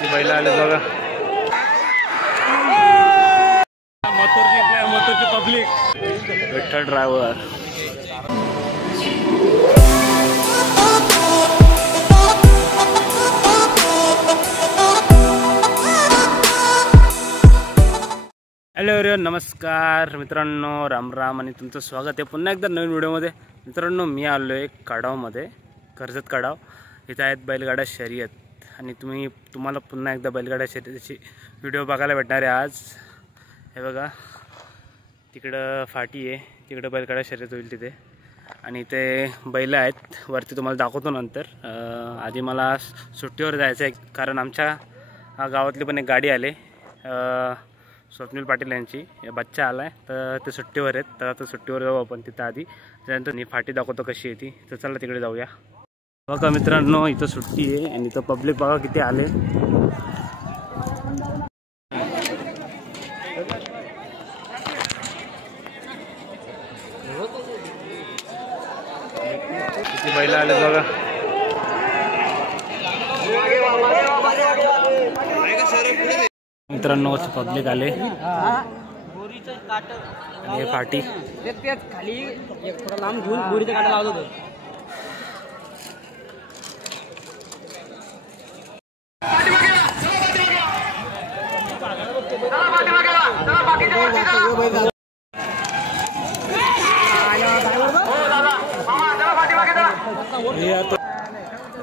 बैल आले बघा. मथुर जिंकलाय, मथुरची public. Vitthal driver. Hello everyone, नमस्कार मित्रांनो, राम राम आणि तुमचं स्वागत आहे पुन्हा एकदा नवीन व्हिडिओमध्ये. मित्रांनो, मी आलो आहे कडावमध्ये, कर्जत कडाव. इथं आहेत बैलगाडा शर्यत आणि तुम्हाला पुन्हा एकदा बैलगाडा शर्यतीची व्हिडिओ बघायला भेटणार आहे आज. हे बघा, तिकडं फाटी आहे, तिकडं बैलगाडा शर्यत होईल तिथे. आणि इथे बैल आहेत, वरती तुम्हाला दाखवतो नंतर. आधी मला सुट्टीवर जायचं आहे, कारण आमच्या गावातली पण एक गाडी आले, स्वप्नील पाटील यांची. बच्चा आला आहे, तर ते सुट्टीवर आहेत. तर आता सुट्टीवर जाऊ आपण तिथं. आधी त्यानंतर मी फाटी दाखवतो कशी आहे ती. तर चला तिकडे जाऊया. बघा मित्रांनो, इथं सुट्टी आहे आणि इथं पब्लिक बघा किती आले. किती बैल आले बघा. मित्रांनो, पब्लिक आले आणि फाटी खाली थोडा लांब घेऊन गोरीचा काटा लावत होतो.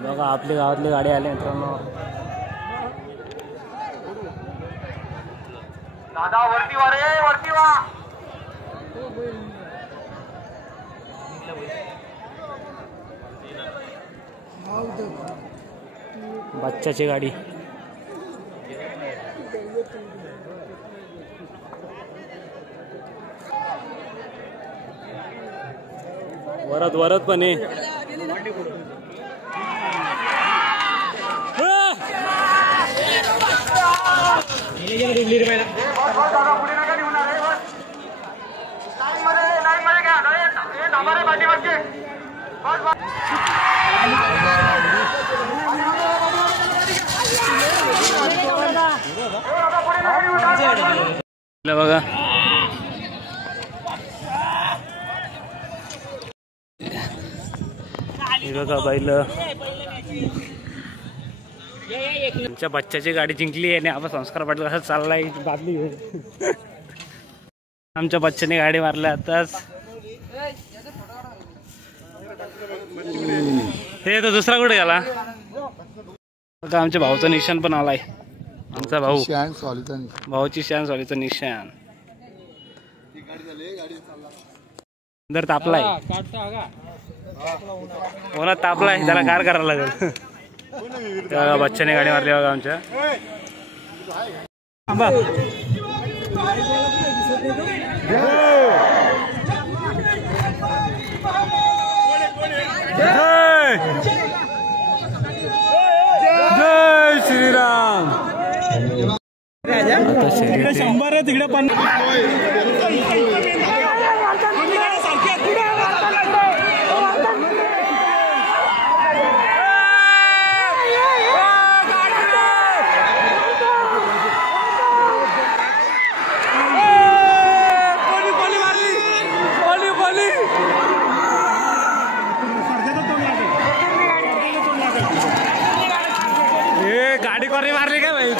बघा, आपली गावातली गाडी आली मित्रांनो. दादा वरती वा रे, वरती वा. बच्चाची गाडी. वरद वरद पण आहे. बघा, बघा बैल. तुमच्या बच्चाची गाडी जिंकली आहे आणि आपण संस्कार पाटील असं चाललाय बादली. आमच्या बच्चाने गाडी मारल्या आताच. हे तो दुसरा कुठे गेला बघा. आमच्या भाऊचा निशाण पण आलाय. आमचा भाऊ, भाऊची शान सॉलीचा निशाण. जर तापलाय, कोणात तापलाय त्याला कार करायला लागेल. बच्चाने गाडी मारली बघा आमच्या. जय श्रीराम. तिकडे 100 आहे, तिकडे 50. गाडी कोणी मारली काय माहित,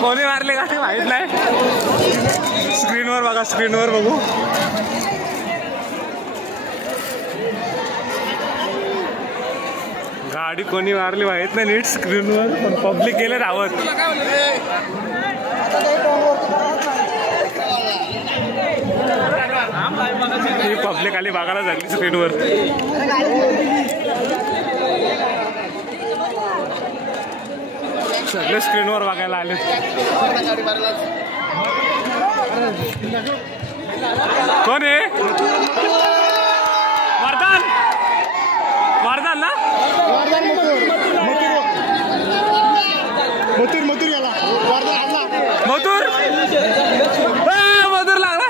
कोणी मारली गाडी माहित नाही. स्क्रीनवर बघा, स्क्रीनवर बघू. गाडी कोणी मारली माहित नाही नीट स्क्रीनवर, पण पब्लिक गेले धावत. ही पब्लिक आली बघायला लागली स्क्रीनवर. सगळे स्क्रीनवर बघायला आले. कोण आहे? वरदान, वरदान ना, मथुर मथुर गेला. मथुर मथुर लागला.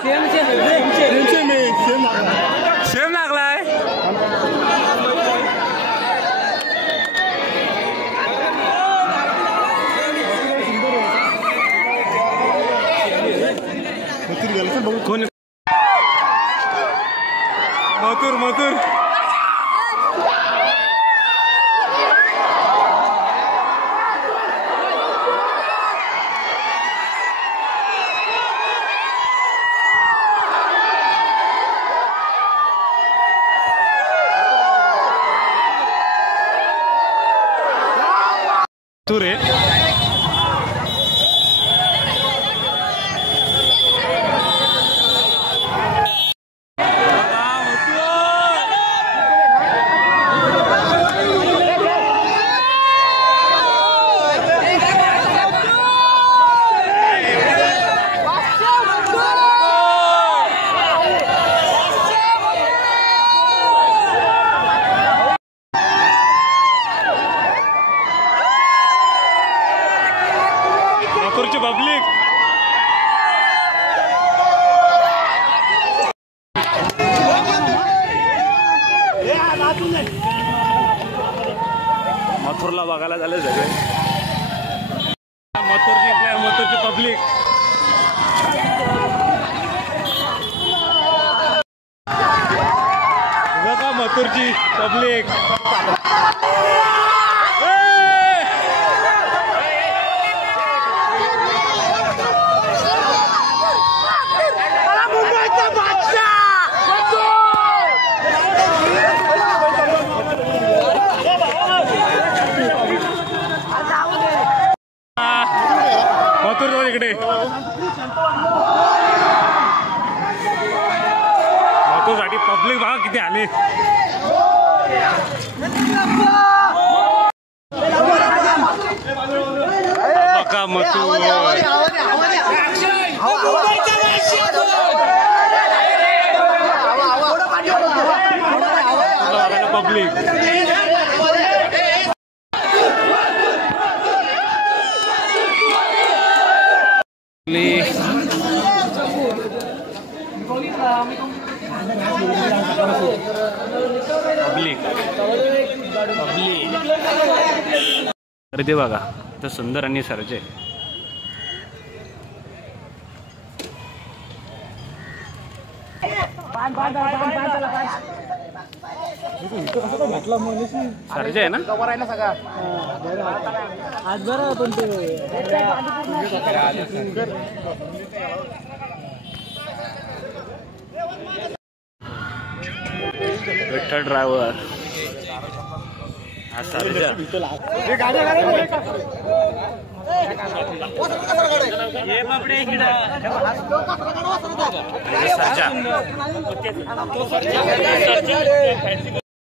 सेम लागलाय. कोण मथुर मथुर तुरे पब्लिक मथुरला बघायला झाले सगळे मथुर जिंकलाय मथुरची पब्लिक बघा मथुरची पब्लिक इकडे साठी पब्लिक बघा किती आले बघा मथुर पब्लिक पब्लिक अरे ते बघा तर सुंदर आणि सरजे सरजे आहे ना आज बरं पण ते विठ्ठल ड्रायव्हर हा सरजा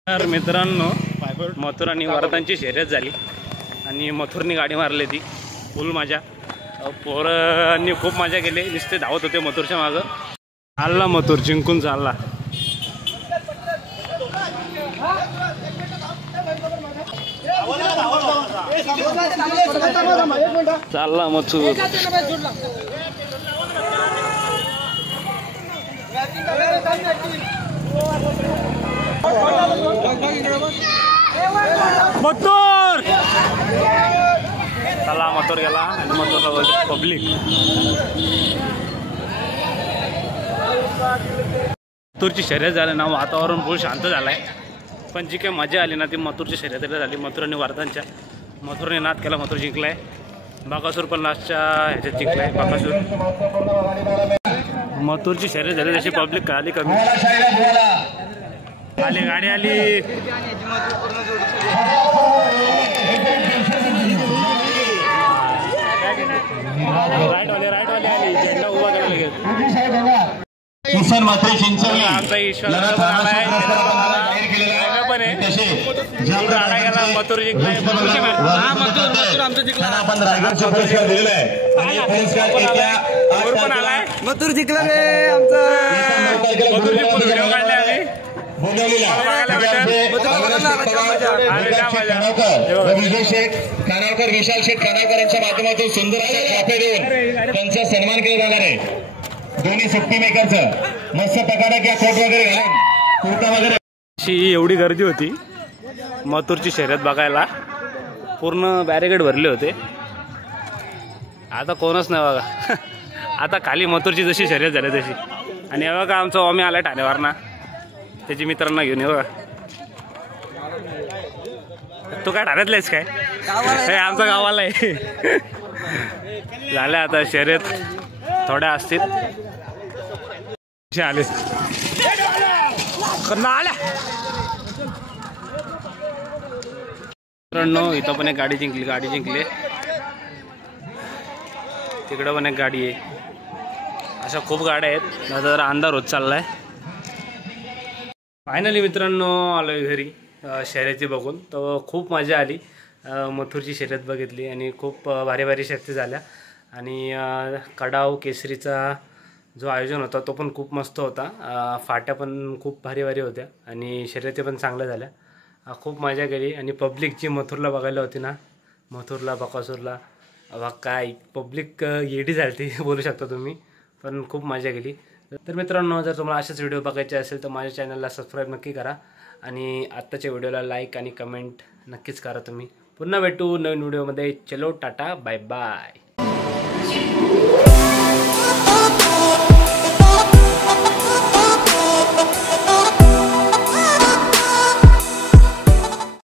तर मित्रांनो मथुर आणि वरदांची शर्यत झाली आणि मथुरनी गाडी मारली ती फुल मजा पोरांनी खूप मजा केली नुसते धावत होते मथुरच्या मागं चालला मथुर जिंकून चालला चालला मथुर मथुर चला मथुर गेला आणि मथुरला पब्लिक मथुरची शर्यत झाली ना वातावरण खूप शांत झालंय पण जी काही मजा आली ना ती मथुरची शर्यतीला झाली मथुर आणि वर्धनच्या मथुरने नाद केला मथुर जिंकलाय बाकासूर पण लास्टच्या ह्याच्यात जिंकलाय बाकासूर मथुरची शर्यत झाली तशी पब्लिक कळाली कमी आली गाडी आली राईट वाले आली झेंडा उभा करायला लगेच किसन मात्रे चिंचवली आमचा ईश्वर पण आहे गेला मथुर जिंकलाय आपण रायगडचा पुरस्कार दिलेला आहे आणि पुरस्कार पण आलाय मथुर जिंकला रे आमचा मथुरचे व्हिडिओ काढले आम्ही विजय शेख खानावकर विशाल शेख खानावकर यांच्या माध्यमातून सुंदर अशा ट्रॉफी देऊन त्यांचा सन्मान केला जाणार आहे दोन्ही सुट्टी मेकरचं मस्त प्रकारे कोट वगैरे घालून कुर्ता वगैरे एवढी गर्दी होती मथुरची शर्यत बघायला पूर्ण बॅरिकेड भरले होते आता कोणच नाही बघा आता खाली मथुरची जशी शर्यत झाली तशी. आणि हे बघा आमचा ओमी आला ठाण्यावर ना, त्याची मित्रांना घेऊन. हे बघा तू काय ठाण्यातलायस काय? हे आमच्या गावाला आहे. झाल्या आता शर्यत थोड्या असतील. आले मित्रांनो, इथं पण एक गाडी जिंकली. तिकडं पण एक गाडी आहे. अशा खूप गाड्या आहेत. आता जरा अंधार होत चाललाय. फायनली मित्रांनो आलोय घरी शर्यती बघून. तर खूप मजा आली. मथुरची शर्यत बघितली आणि खूप भारी शर्यती झाल्या. आणि कडाव केसरीचा जो आयोजन होता तो पण खूप मस्त होता. फाट्या पण खूप भारी होत्या आणि शर्यती पण चांगल्या झाल्या. खूप मजा केली. आणि पब्लिक जी मथुरला बघायला होती ना, मथुरला बकासूरला, काय पब्लिक येडी झाली बोलू शकता तुम्ही. पण खूप मजा केली. तर मित्रांनो, जर तुम्हाला असेच व्हिडिओ बघायचे असेल तर माझ्या चॅनलला सबस्क्राईब नक्की करा. आणि आत्ताच्या व्हिडिओला लाईक आणि कमेंट नक्कीच करा तुम्ही. पुन्हा भेटू नवीन व्हिडिओमध्ये. चलो टाटा बाय बाय.